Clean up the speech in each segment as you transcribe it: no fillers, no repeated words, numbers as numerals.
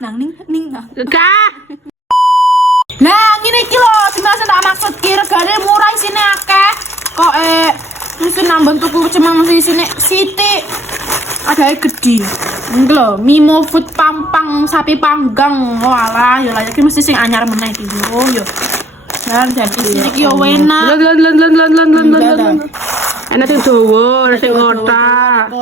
Nang ning. Kah? Nah, ngene iki lho, dimaksud tak maksud ki regane murah isine akeh. Kok mesti nambah tuku cuma mesti isine sithik. Adae gede. Iki lho, Mimo Food Pampang sapi panggang. Walah, ya lah iki mesti sing anyar meneh iki. Oh, yo. Dan isine ki yo enak. Lan. Enak sing dawa, sing kotak.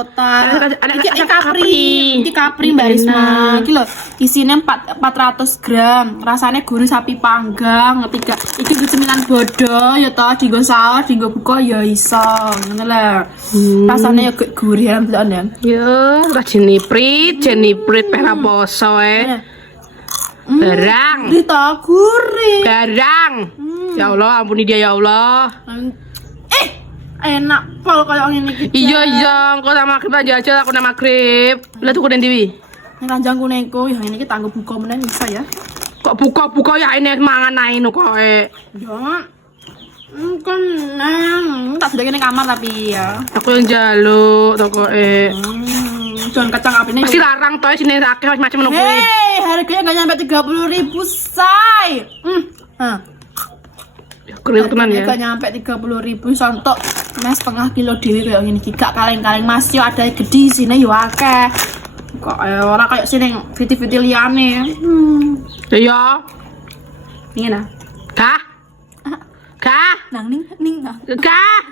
Iki kapri Mbak Risma. Iki lho, isine 400 gram. Rasane gurih sapi panggang. Iki cemilan bodo ya toh, dienggo sahur, dienggo buka ya iso. Ngono lho. Rasane yo gurih tenan ya. Yo, jeniprit pera poso Garang. Gurih. Garang. Ya Allah, ampuni dia ya Allah. Enak pol kayak ngene iki. Iya, kok sama maghrib aja aku nama maghrib. Lah tuku ning ndi? Ning kanjang kunengku ya ngene iki tanggo buka meneh bisa ya. Kok buka ya ini mangan ae no kok. Ya. Kan nang tak sedeke ning kamar tapi ya. Aku yang njaluk tokoke. Jangan kacang apine. Pasti larang toh sini akeh macam ngono kuwi. Hei, harganya enggak nyampe 30.000, say. Keren tenan ya. Enggak nyampe 30.000 sontok mes setengah kilo dhewe kayak ngene iki. Gak kaleng-kaleng Mas yo ada gede sini yo akeh. Kok ora kayak sini viti-viti liyane. Ya. Ngene. Kah? Nang ning. Kah?